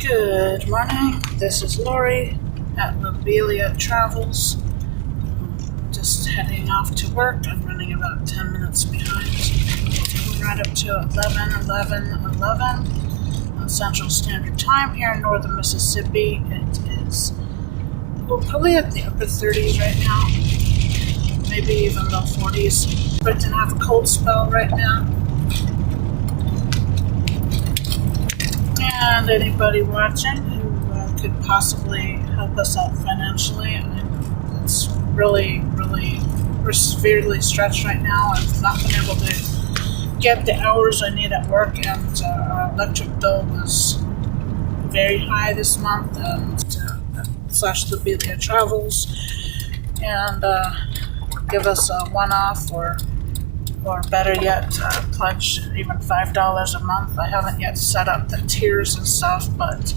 Good morning, this is Lori at Lobelia Travels. Just heading off to work. I'm running about 10 minutes behind. We're right up to 11 on Central Standard Time here in northern Mississippi. It is probably at the upper 30s right now, maybe even low 40s. But didn't have a cold spell right now. And anybody watching who could possibly help us out financially, it's really we're severely stretched right now. I've not been able to get the hours I need at work, and our electric bill was very high this month, and slash Lobelia Travels, and give us a one-off or better yet, pledge even $5 a month. I haven't yet set up the tiers and stuff, but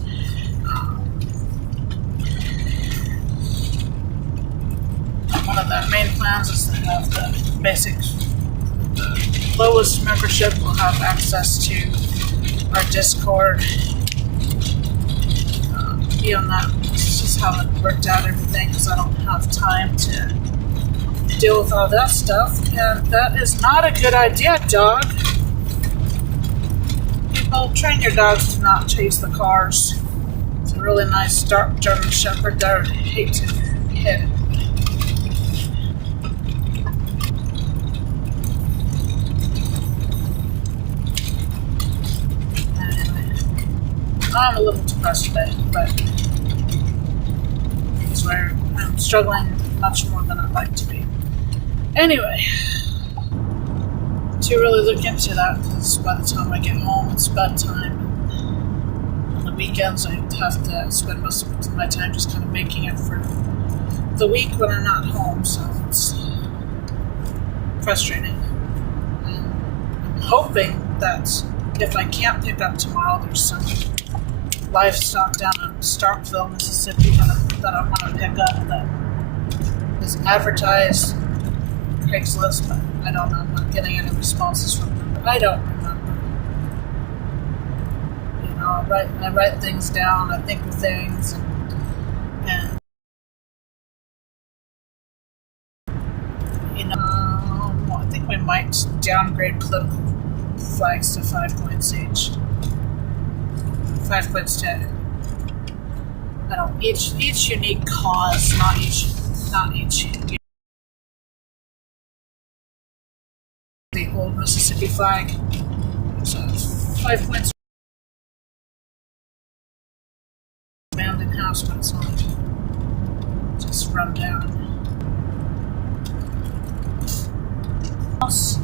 one of the main plans is to have the lowest membership will have access to our Discord. Beyond that, it's just haven't worked out everything because I don't have time to deal with all that stuff, and that is not a good idea, dog. People, train your dogs to not chase the cars. It's a really nice dark German Shepherd there. I hate to hit it. Anyway, I'm a little depressed today, but it's where I'm struggling much more than I'd like to be. Anyway, to really look into that, because by the time I get home, it's bedtime. On the weekends, I have to spend most of my time just kind of making it for the week when I'm not home, so it's frustrating. I'm hoping that if I can't pick up tomorrow, there's some livestock down in Starkville, Mississippi that I want to pick up that is advertised. Craigslist, but I don't know. I'm not getting any responses from them. But I don't remember. You know, I write things down. I think of things, and you know, I think we might downgrade political flags to 5 points each. 5 points to each unique cause, not each. The old Mississippi flag. So 5 points. Abandoned house, but it's not just run down. House.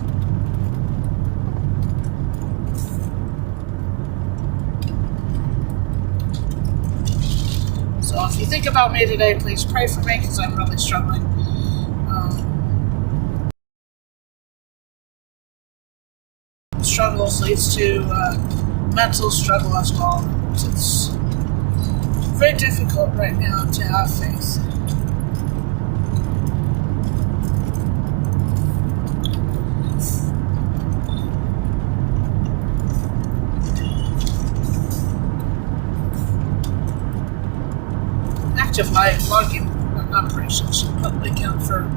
So if you think about me today, please pray for me because I'm really struggling. Struggles leads to mental struggle as well. It's very difficult right now to have faith. Active logging operations should probably count for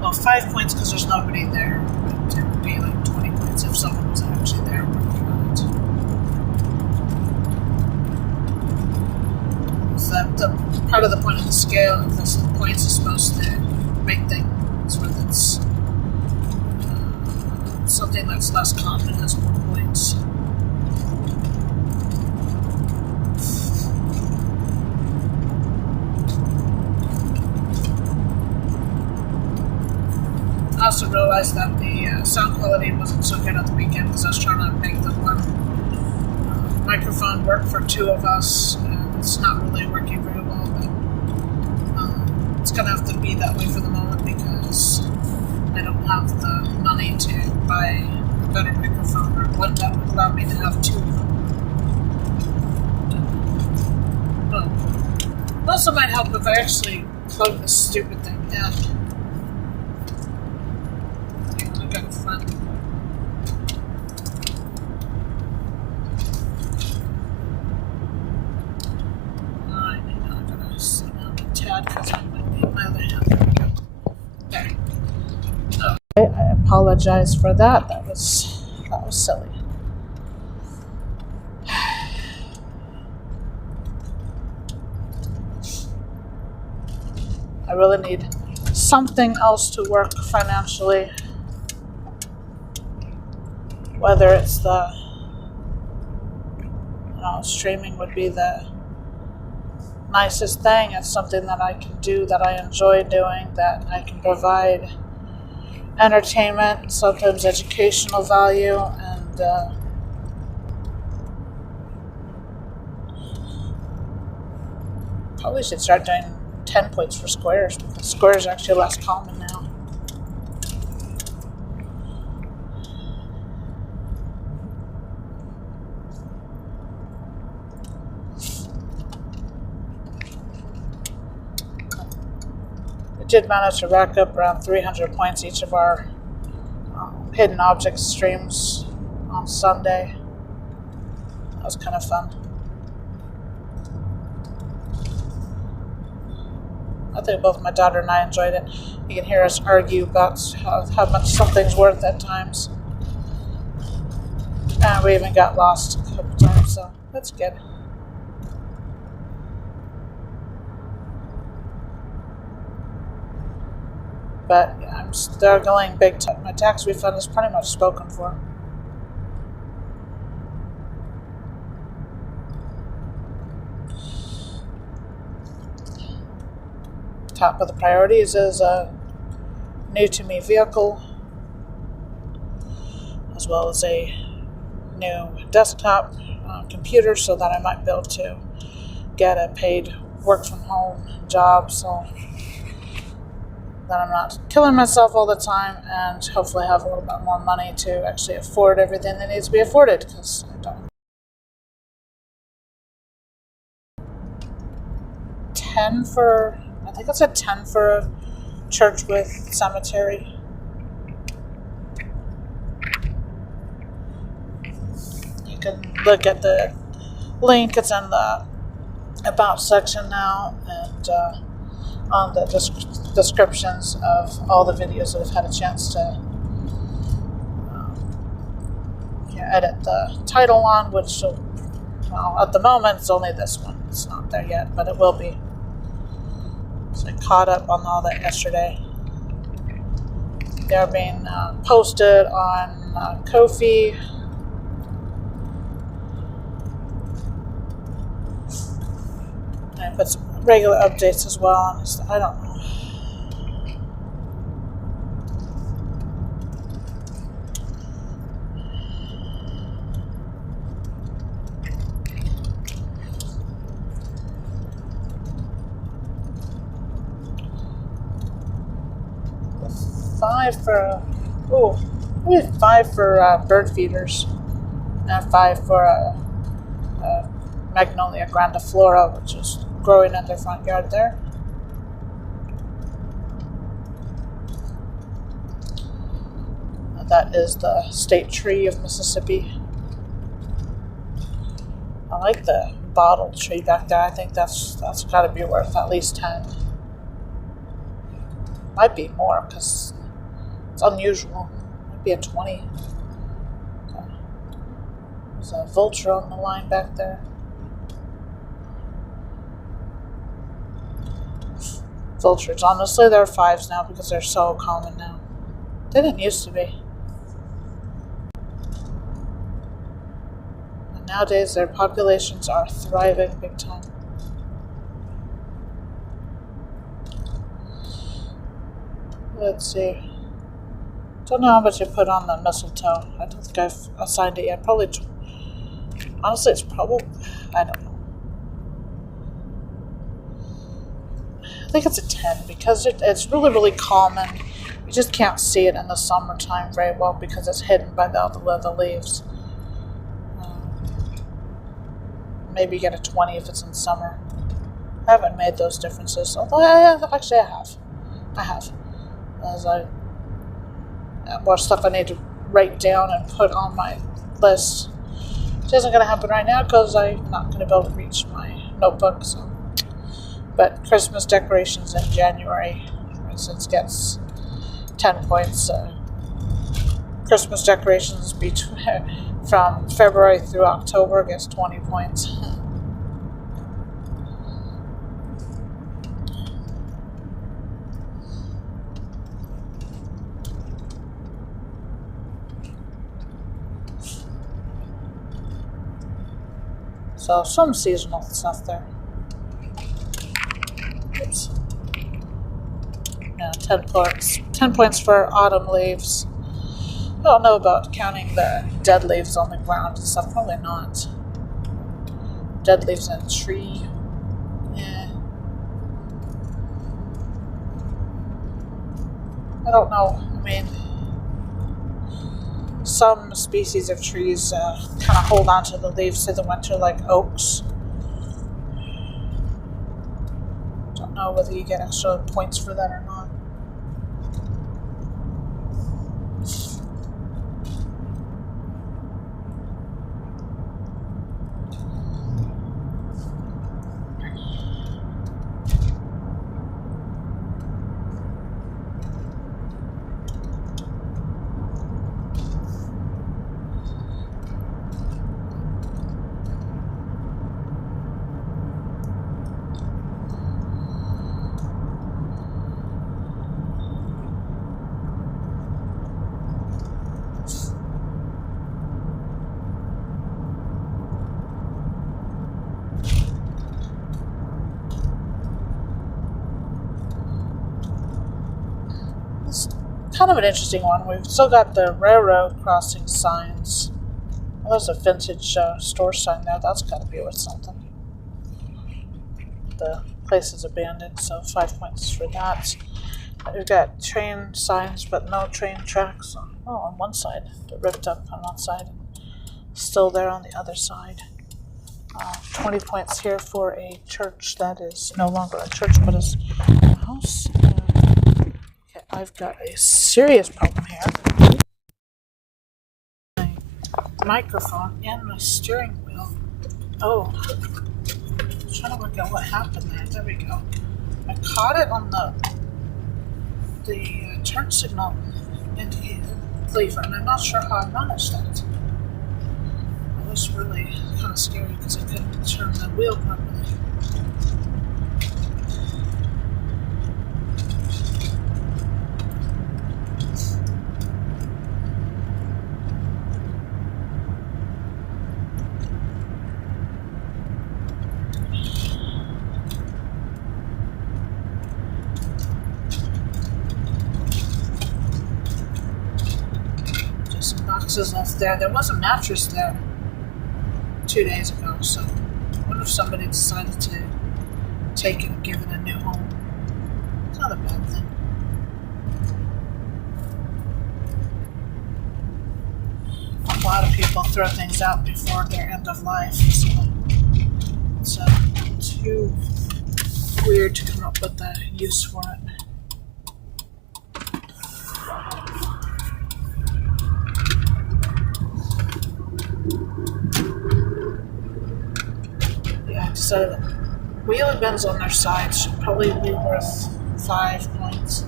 5 points because there's nobody there. It would be like 20 points if someone was actually there working on it. So the part of the point of the scale of this points is supposed to make things where it's something that's less common has more points. I also realized that the sound quality wasn't so good at the weekend because I was trying to make the one microphone work for two of us, and it's not really working very well, but it's going to have to be that way for the moment because I don't have the money to buy a better microphone or one that would allow me to have two. Well, it also might help if I actually plug this stupid thing down. Fun. because I might need my other hand. There we go. There. Okay, I apologize for that. That was silly. I really need something else to work financially. Whether it's streaming would be the nicest thing. It's something that I can do, that I enjoy doing, that I can provide entertainment, sometimes educational value, and probably should start doing 10 points for squares, because squares are actually less common now. We did manage to rack up around 300 points each of our hidden object streams on Sunday. That was kind of fun. I think both my daughter and I enjoyed it. You can hear us argue about how much something's worth at times. And we even got lost a couple times, so that's good. But yeah, I'm struggling big time. My tax refund is pretty much spoken for. Top of the priorities is a new to me vehicle, as well as a new desktop computer, so that I might be able to get a paid work from home job, so that I'm not killing myself all the time, and hopefully have a little bit more money to actually afford everything that needs to be afforded, because I don't. 10 for, I think it's a 10 for a church with cemetery. You can look at the link, it's in the About section now, and on the descriptions of all the videos that I've had a chance to edit the title on, which will, well, at the moment it's only this one. It's not there yet, but it will be. So I caught up on all that yesterday. They're being posted on Ko-fi. I put some regular updates as well on this. I don't know. We have 5 for bird feeders, and 5 for Magnolia grandiflora, which is growing in their front yard there. That is the state tree of Mississippi. I like the bottle tree back there. I think that's got to be worth at least 10. Might be more, because it's unusual. Might be a 20. There's a vulture on the line back there. Vultures, honestly, they're 5s now because they're so common now. They didn't used to be. And nowadays, their populations are thriving big time. Let's see. Don't know how much I put on the mistletoe. I don't think I've assigned it yet. Probably, honestly, it's probably, I don't know. I think it's a 10 because it's really, really common. You just can't see it in the summertime very well because it's hidden by all the leaves. Maybe you get a 20 if it's in summer. I haven't made those differences. Although, actually, I have. As I have more stuff I need to write down and put on my list. Which isn't going to happen right now because I'm not going to be able to reach my notebook. So But Christmas decorations in January, for instance, gets 10 points. Christmas decorations from February through October gets 20 points. So some seasonal stuff there. Oops. Yeah, 10 points. 10 points for autumn leaves. I don't know about counting the dead leaves on the ground and stuff. Probably not. Dead leaves in a tree. Yeah. I don't know. I mean, some species of trees kind of hold on to the leaves through the winter, like oaks. Don't know whether you get extra points for that or not. Kind of an interesting one. We've still got the railroad crossing signs. Well, there's a vintage store sign there. That's got to be worth something. The place is abandoned, so 5 points for that. We've got train signs, but no train tracks. Oh, on one side. They're ripped up on one side. Still there on the other side. 20 points here for a church that is no longer a church, but is a house. I've got a serious problem here. My microphone and my steering wheel. Oh, I'm trying to work out what happened there. There we go. I caught it on the turn signal indicator lever, and I'm not sure how I managed that. It was really kind of scary because I couldn't turn the wheel properly. Left there. There was a mattress there 2 days ago, so I wonder if somebody decided to take it and give it a new home. It's not a bad thing. A lot of people throw things out before their end of life, so it's too weird to come up with a use for it. So the wheelie bins on their sides should probably be worth 5 points.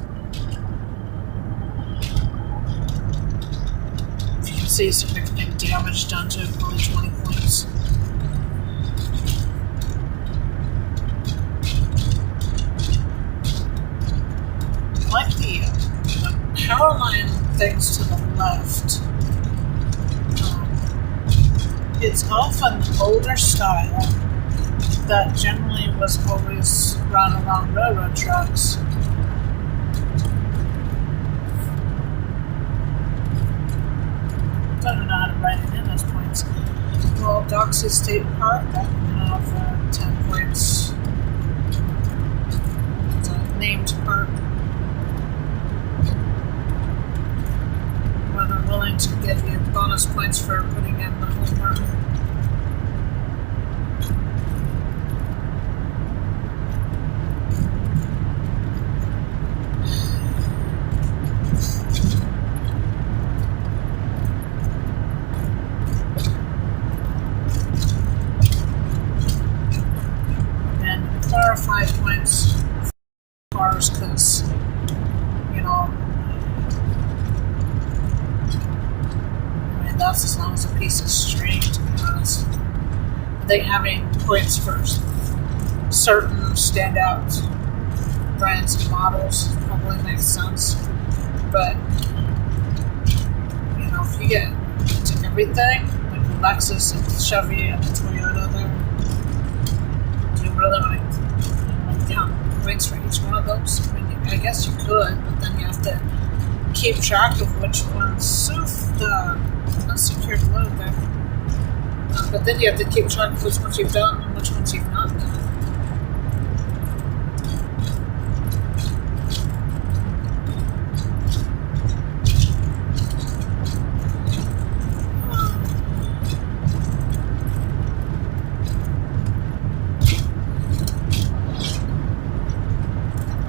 If you can see significant damage done to it, probably 20 points. I like the power line things to the left. It's often older style that generally was always run along railroad tracks. Don't know how to write it in as points. Well, Doxy State Park, that can have 10 points. It's a named park. Where they're willing to give you bonus points for putting in the whole park. And 4 or 5 points points for cars because, you know, I mean, that's as long as a piece of string, to be honest. I think having points for certain standout brands and models probably makes sense. But, you know, if you get into everything, like the Lexus and the Chevy and the Toyota there, do you really want to count points for each one of those? I mean, I guess you could, but then you have to keep track of which ones the unsecured load there. But then you have to keep track of which ones you've done and which ones you've not done.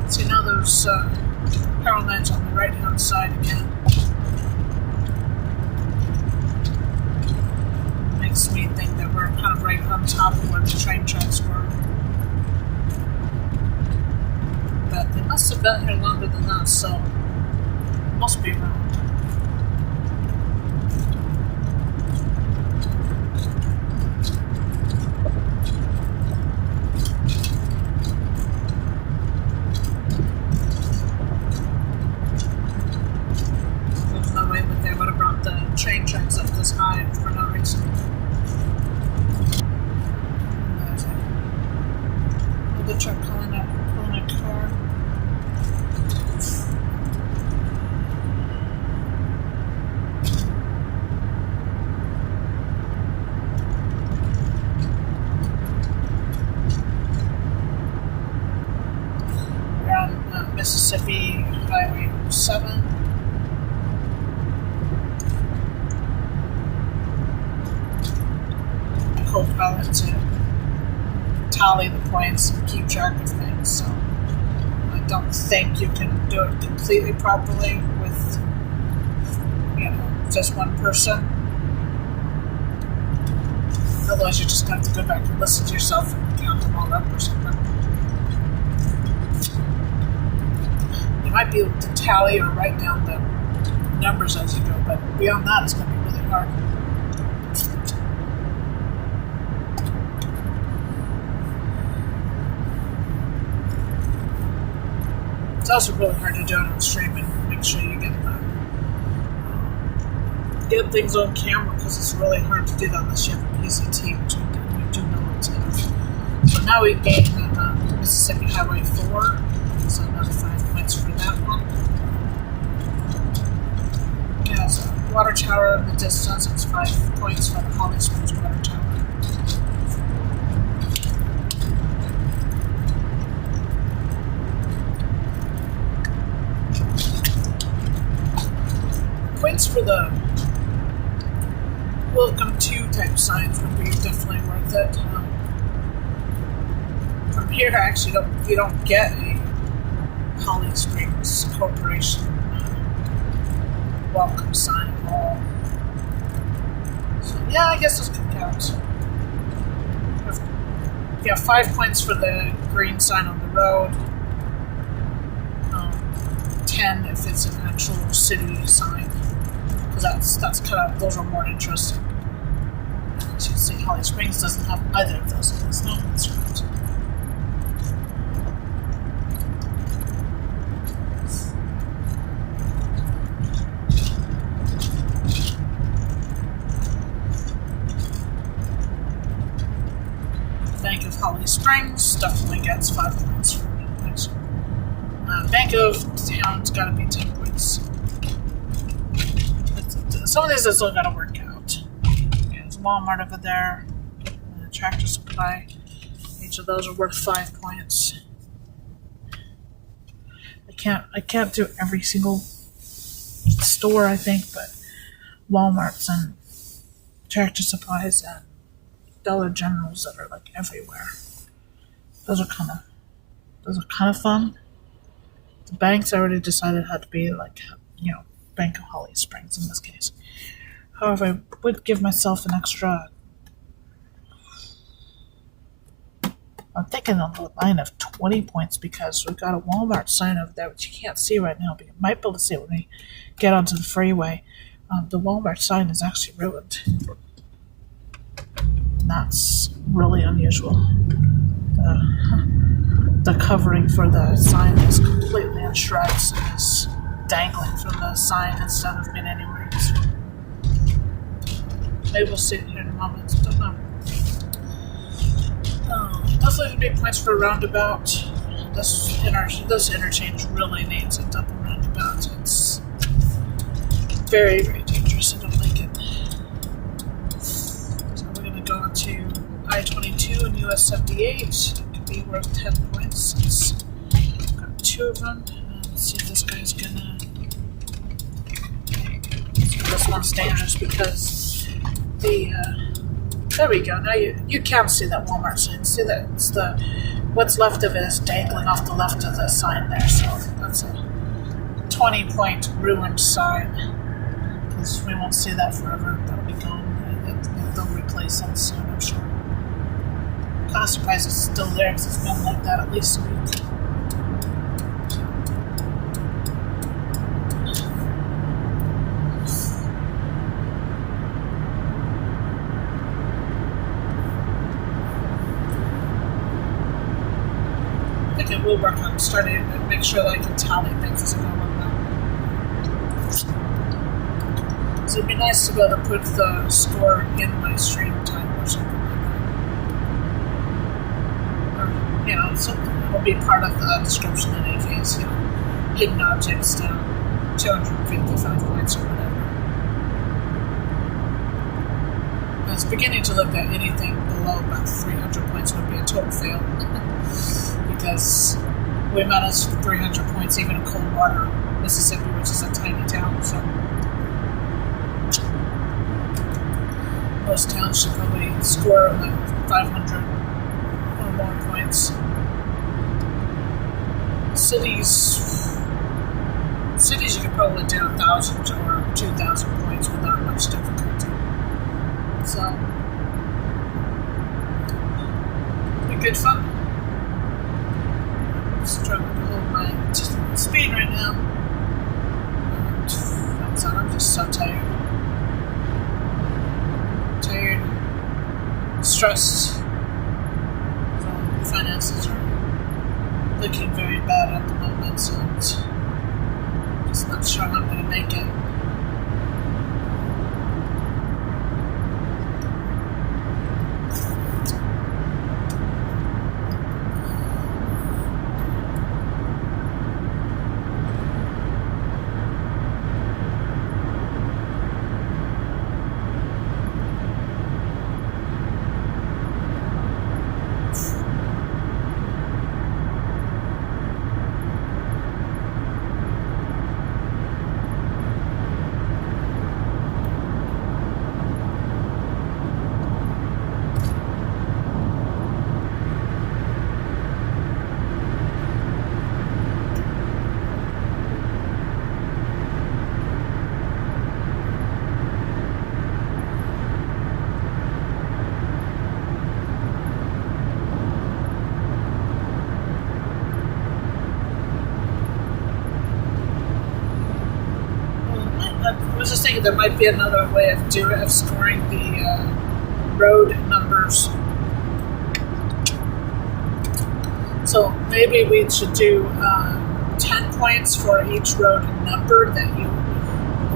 So now there's power lines on the right hand side again. Makes me think that we're kind of right on top of where the train tracks were. But they must have been here longer than us, so must be wrong. There's no way that they would have brought the train tracks up this high for no reason. The truck pulling a car. We're on Mississippi Highway 7. My co-pilot to tally the points and keep track of things, so I don't think you can do it completely properly with, you know, just one person. Otherwise you're just going to have to go back and listen to yourself and count them all up or something. You might be able to tally or write down the numbers as you go, but beyond that it's going to be really hard. It's also really hard to do it on stream and make sure you get things on camera because it's really hard to do that unless you have a PCT, which you do know what's in it. So now we gained Mississippi Highway 4, so another 5 points for that one. Yeah, so water tower in the distance, it's 5 points for the Holly Springs water tower. Points for the welcome to type signs would be definitely worth it. From here, actually, you don't get a Holly Springs Corporation welcome sign at all. So yeah, I guess this could count. Yeah, 5 points for the green sign on the road. 10 if it's an actual city sign, because that's kind of, those are more interesting. As you can see, Holly Springs doesn't have either of those things. No, that's right. Bank of Holly Springs definitely gets 5 points for it. Bank of Town's got to be 10 points. Some of these are still got to work out. There's Walmart over there, and Tractor Supply. Each of those are worth 5 points. I can't do every single store, I think, but Walmart's and Tractor Supplies and Dollar Generals that are like everywhere. Those are kind of fun. The banks already decided had to be like, you know, Bank of Holly Springs in this case. However, I would give myself an extra I'm thinking on the line of 20 points because we've got a Walmart sign over there, which you can't see right now, but you might be able to see it when we get onto the freeway. The Walmart sign is actually ruined. And that's really unusual. The covering for the sign is completely in shreds and is dangling from the sign instead of being anywhere else. Maybe we'll see it here in a moment. Don't know. Definitely big points for a roundabout. This interchange really needs a double roundabout. It's very, very dangerous. I don't like it. So we're going to go into I-22 and US 78. It could be worth 10 points since I've got 2 of them. Let's see if this guy's gonna. This one's dangerous because there we go. Now you can see that Walmart sign. See that it's what's left of it is dangling off the left of the sign there. So that's a 20-point ruined sign. Because we won't see that forever. That'll be gone. They'll replace it soon, I'm sure. I'm kind of surprised it's still there because it's been like that at least a week. I will work on starting to make sure that I can tally things as I go along. So it'd be nice to be able to put the score in my stream time or something like that. Or, something that will be part of the description in any case. Hidden objects down 255 points or whatever. I was beginning to look at anything below about 300 points would be a total fail. Because we managed 300 points even in Coldwater, Mississippi, which is a tiny town. So most towns should probably score like 500 or more points. Cities you could probably do 1,000 or 2,000 points without much difficulty. So be good fun. Struggling to hold my speed right now. I'm just so tired. Stressed. So finances are looking very bad at the moment, so I'm just not sure how I'm going to make it. I was just thinking there might be another way of scoring the road numbers. So maybe we should do 10 points for each road number that you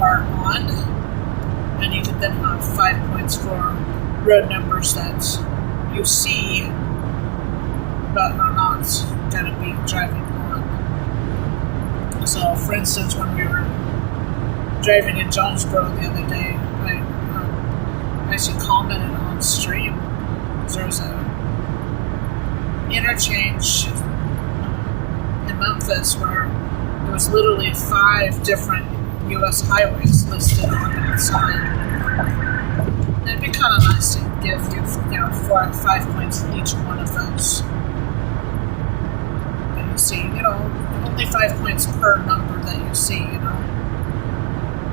are on, and you could then have 5 points for road numbers that you see but are not going to be driving on. So, for instance, when we were driving in Jonesboro the other day, I actually commented on stream. There was a interchange in Memphis where there was literally 5 different U.S. highways listed on that sign. And it'd be kind of nice to give you, 4 or 5 points for each one of those. And you see, only 5 points per number that you see,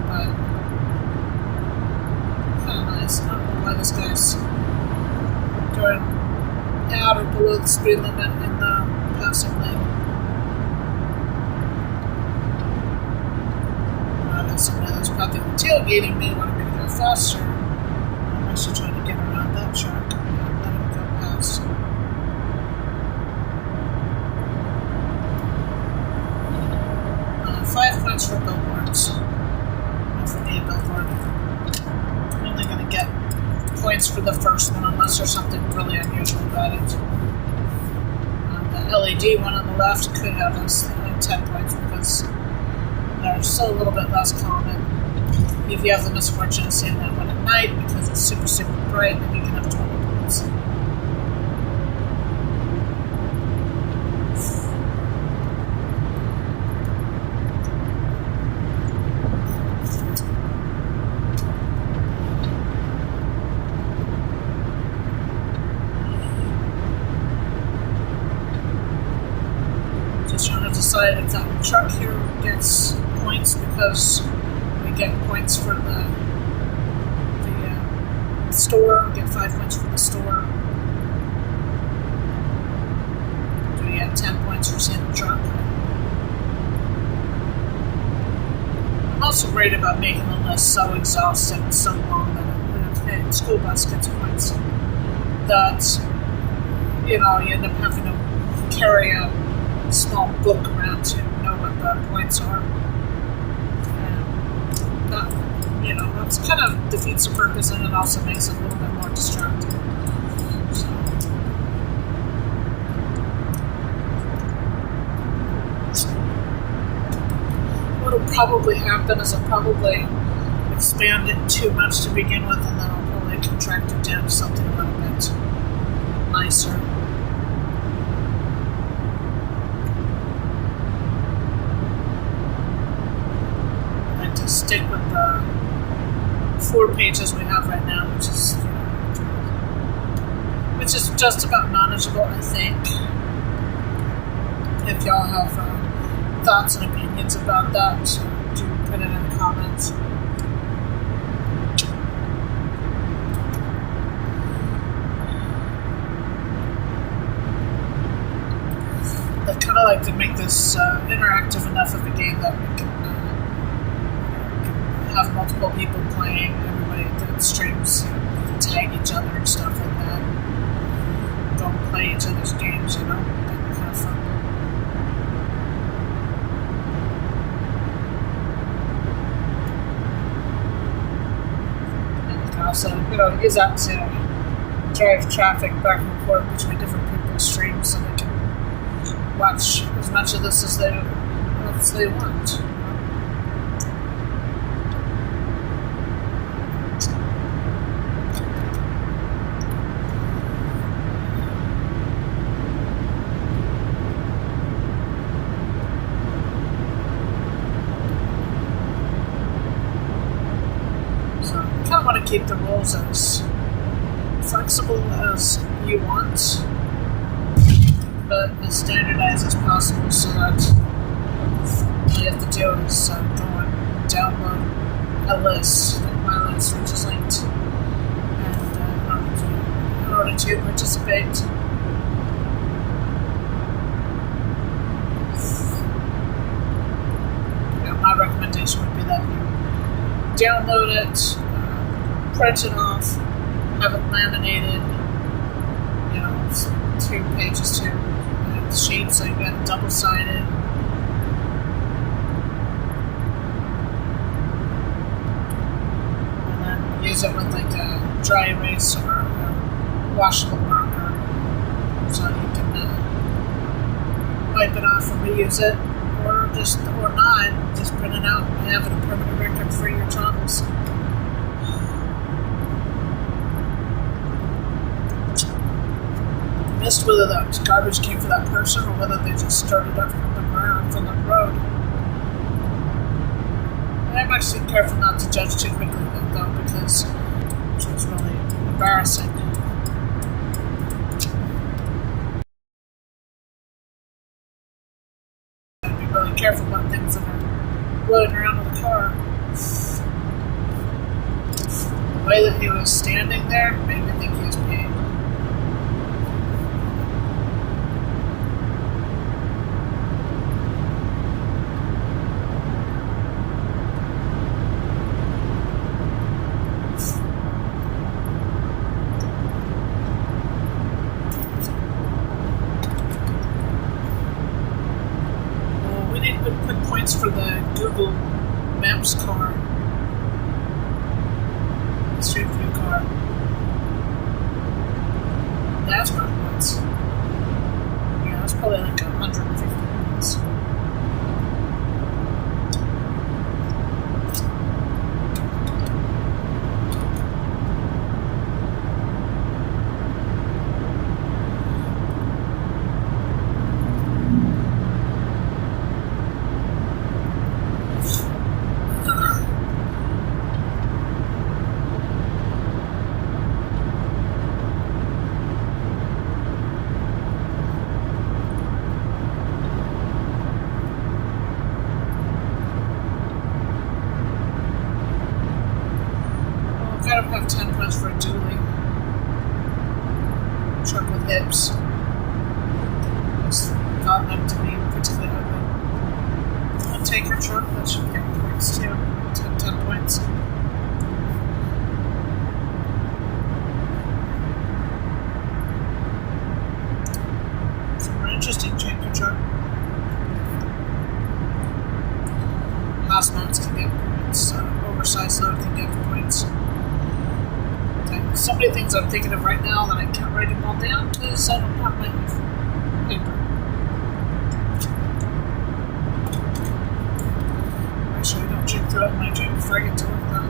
But kind of nice. I don't know why this guy's going at or below the speed limit in the passing lane. Somebody that's probably tailgating me wanted me to go faster. I'm actually trying to get around that truck and let him go past. 5 points for billboards. For me, a billboard. I'm only going to get points for the first one unless there's something really unusual about it. The LED one on the left could have us 10 points because they're still a little bit less common. If you have the misfortune of seeing that one at night because it's super, super bright, then you can have 20 points. Just trying to decide if that truck here gets points because we get points for the store. We get 5 points for the store. Do we get 10 points for seeing the truck? I'm also worried about making the list so exhaustive and so long that the school bus gets points. That, you end up having to carry a small book around to know what the points are. And that, that's kind of defeats the purpose, and it also makes it a little bit more distracting. So, what'll probably happen is I'll probably expand it too much to begin with, and then I'll probably contract it down to something a little bit nicer. Stick with the 4 pages we have right now, which is just about manageable, I think. If y'all have thoughts and opinions about that, do put it in the comments. I kind of like to make this interactive enough of a game that we can have multiple people playing, everybody that streams, can tag each other and stuff like that. Don't play each other's games, that'd be kind of fun. And you can also, use that to drive traffic back and forth between different people's streams so they can watch as much of this as they want. Keep the rules as flexible as you want, but as standardized as possible so that all you have to do is go and download a list, like my list, which is linked, and in order to participate. My recommendation would be that you download it, print it off, have it laminated, 2 pages, 2 sheets, so you get it double-sided. And then use it with like a dry erase or a washable marker, so you can wipe it off and reuse it, or not, just print it out and have it a permanent record for your travels. Missed whether that garbage came from that person or whether they just started up from the ground, from the road. And I'm actually careful not to judge too quickly though, because it was really embarrassing. Gotta be really careful about things that are floating around in the car. The way that he was standing there made me think he was peeing. points for the Google Maps car. The Street View car. That's what points. Yeah, that's probably like 150 points. Gotta have 10 points for a dually. Truck with hips. Just got them to be particularly ugly. A taker truck, that should get points too. 10 points. Some more interesting taker truck. House mounts can get points. Oversized load can get points. So many things I'm thinking of right now that I can't write them all down because I don't have my paper. Make sure I don't drink throughout my drink before I get to work though.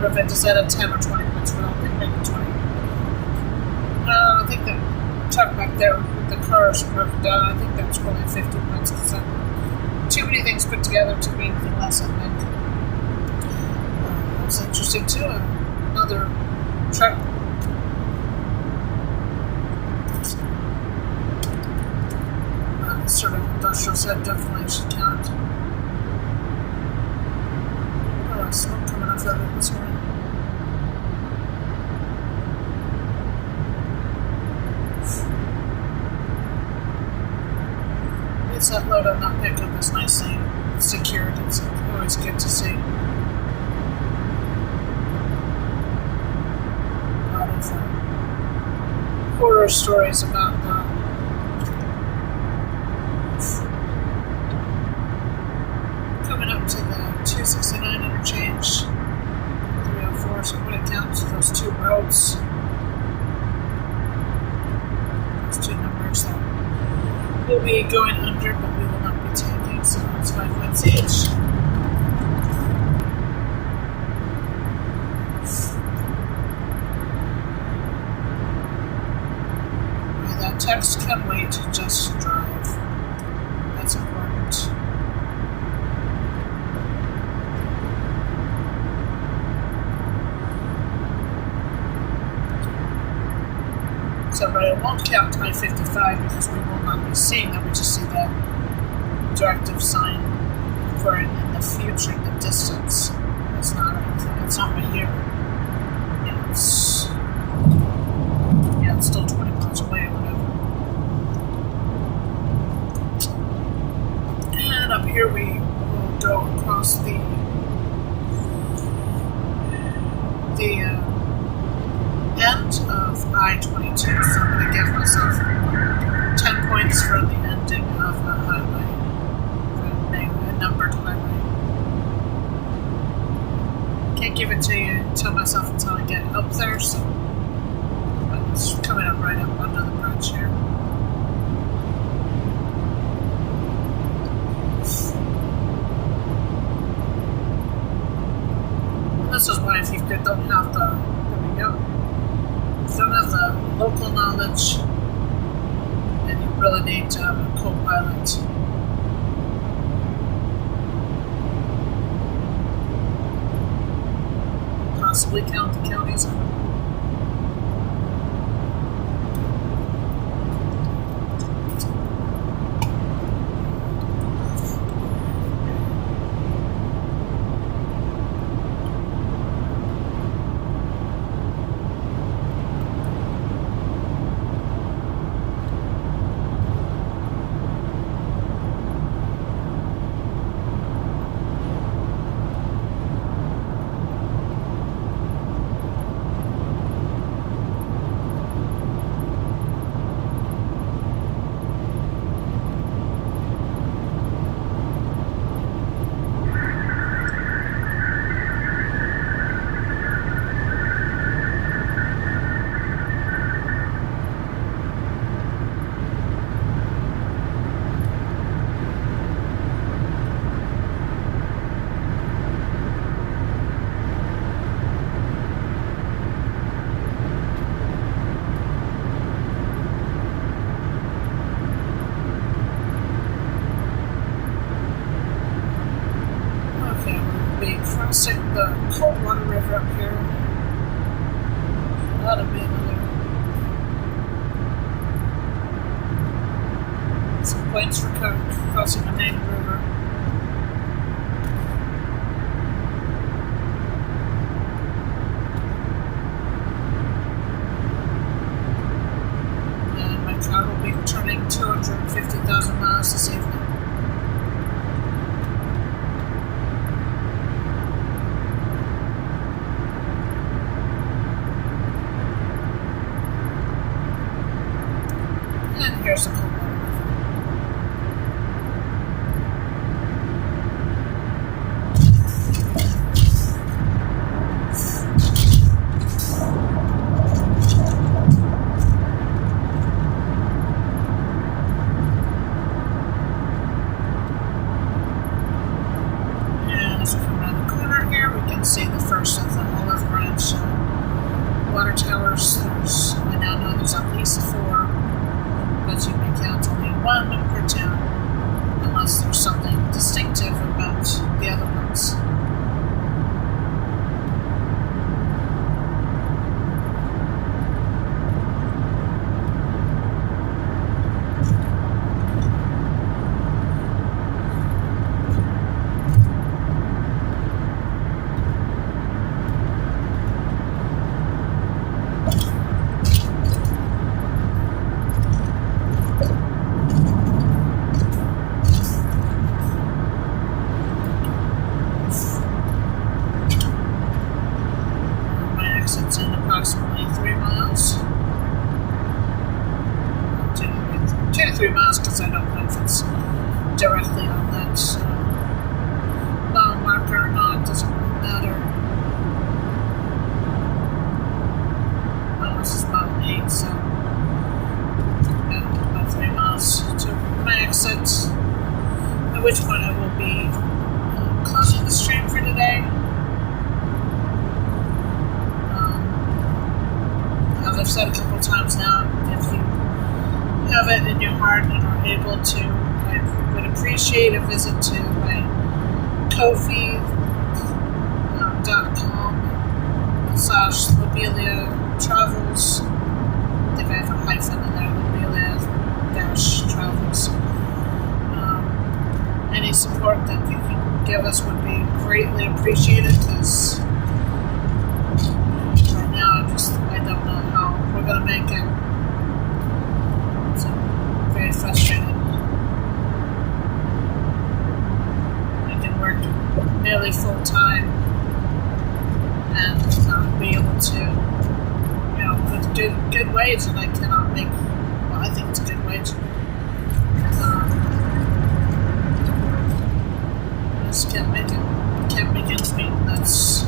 If I just added 10 or 20 points, but I don't think maybe 20. I think the truck back there with the cars broken down, I think that's probably 50 points because too many things put together to be anything less, I think. That was interesting too. Another truck. Sort of industrial set definitely should count. Oh, smoke coming off of it this morning. It's that load on that pickup is nicely secured. It's always good to see. A lot of horror stories about that. Coming up to the 269 interchange, 304, so I'm going to count those two roads. Those two numbers that we'll be going under, but we will not be taking, so it's 5 points each. And that text can wait, just drive. That's important. So, but I won't count I-55 because we will not be seeing that. We just see the directive sign for it in the future, in the distance. It's not anything. It's not right here. It's still 20 miles away or whatever. And up here we will go across the end of I-22, so I'm going to give myself 10 points for the ending of a highway, a numbered highway. Can't give it to you, tell myself until I get up there, so it's coming up right up under the bridge here. this is why if you don't have the, there we go, if you don't have the local knowledge, then you really need to have a co-pilot. Possibly count the counties. Crossing the Coldwater River up here. That'll be another. Some points for crossing the main river. And my car will be returning 250,000 miles this evening. Here's the Coldwater River. And as we come around the corner here, we can see the first of the Olive Branch water towers. I now know there's at least 4. But you may count only 1 per town, unless there's something distinctive about the other ones. It's in approximately 3 miles. 2 to 3 miles, because I don't know if it's directly on that mile marker or not. Doesn't really matter. This is about 8, so yeah, about 3 miles to my exit. At which point I will be closing the stream for today. As I've said a couple times now, if you have it in your heart and are able to, I would appreciate a visit to my Ko-fi.com /Lobelia Travels. I think I have a hyphen in there, Lobelia-Travels. Any support that you can give us would be greatly appreciated, because right now I don't know how we're going to make it. So I'm very frustrated. I can work nearly full time and not be able to, with good wage, and I cannot make, well, I think it's a good wage. I just can't make it. Can't make ends meet. That's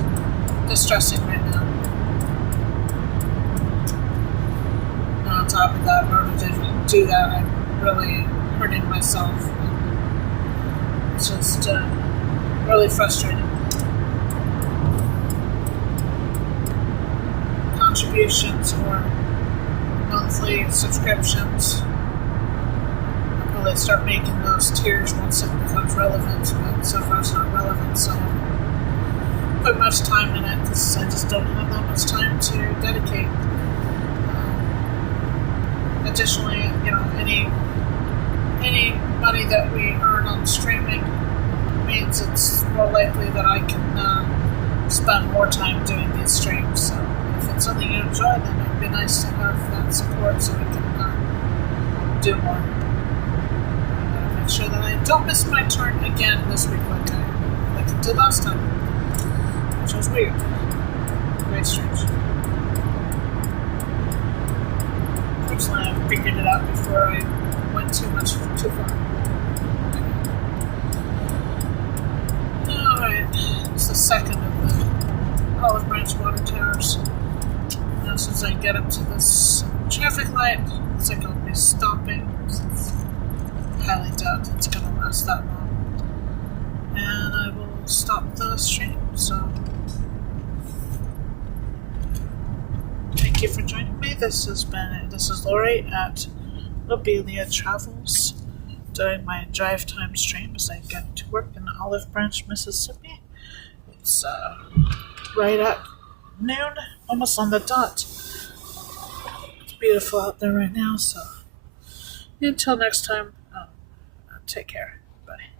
distressing right now. And on top of that, in order to do that, I'm really hurting myself. It's just really frustrating. contributions or monthly subscriptions. I'll probably start making those tiers once it becomes relevant, but so far it's not relevant, so I haven't put much time in it because I just don't have that much time to dedicate. Additionally, any money that we earn on streaming means it's more likely that I can spend more time doing these streams. So if it's something you enjoy, then it'd be nice to have that support so we can do more. I'm going to make sure that I don't miss my turn again this week like I did last time, which was weird. Very strange. Fortunately, I figured it out before I went too far. Alright, it's the second of the olive branch water towers. Now, since I get up to this traffic light, looks like I'll be stopping. I highly doubt it's going to last that long. And I will stop the stream, so thank you for joining me. This is Lori at Lobelia Travels doing my drive time stream as I get to work in Olive Branch, Mississippi. It's right at noon, almost on the dot. It's beautiful out there right now, so until next time, take care. Bye.